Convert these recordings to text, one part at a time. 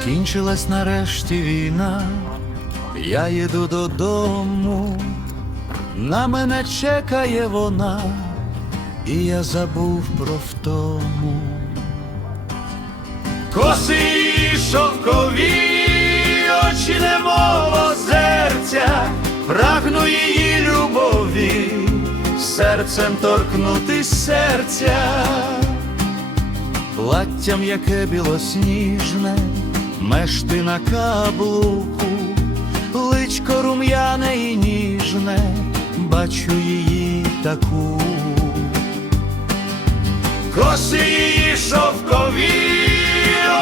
Скінчилась нарешті війна, я їду додому, на мене чекає вона, і я забув про втому. Коси шовкові, очі немов озерця, прагну її любові, серцем торкнути серця. Платтям, яке білосніжне, мешти на каблуку, личко рум'яне і ніжне, бачу її таку. Коси її шовкові,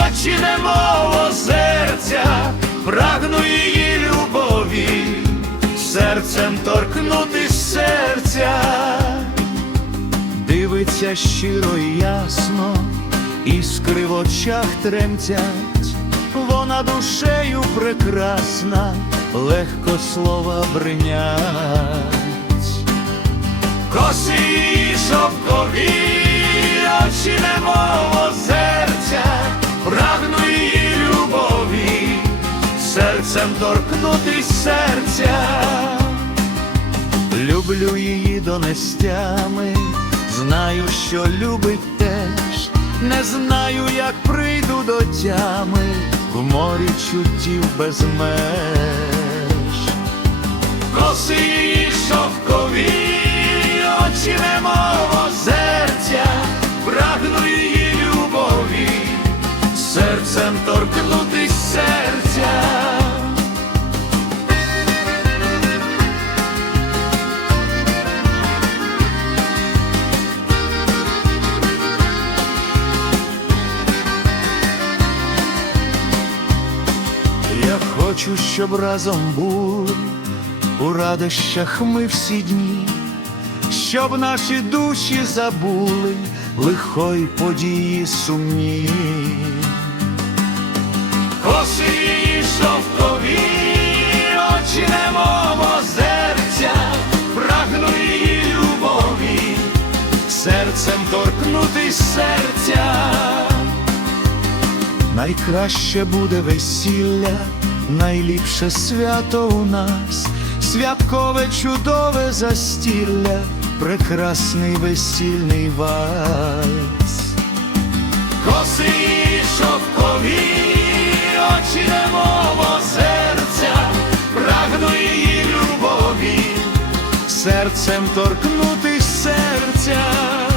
очі немов озерця, прагну її любові, серцем торкнути серця дивиться щиро і ясно, іскри в очах тремтять, душею прекрасна, легко слова бринять. Коси шовкові, очі немов озерця, прагну її любові, серцем торкнути серця. Люблю її донестями, знаю, що любить теж, не знаю, як прийду до тями в морі чуттів без меж. Коси шовкові, очі немов озерця, прагну її любові, серцем торкнути хочу, щоб разом були у радощах ми всі дні, щоб наші душі забули лихої події сумні. Коси її шовкові, очі немов озерця, прагну її любові, серцем торкнути серця. Найкраще буде весілля, найліпше свято у нас, святкове чудове застілля, прекрасний весільний вальс. Коси шовкові, очі немов озерця, прагну її любові, серцем торкнути серця.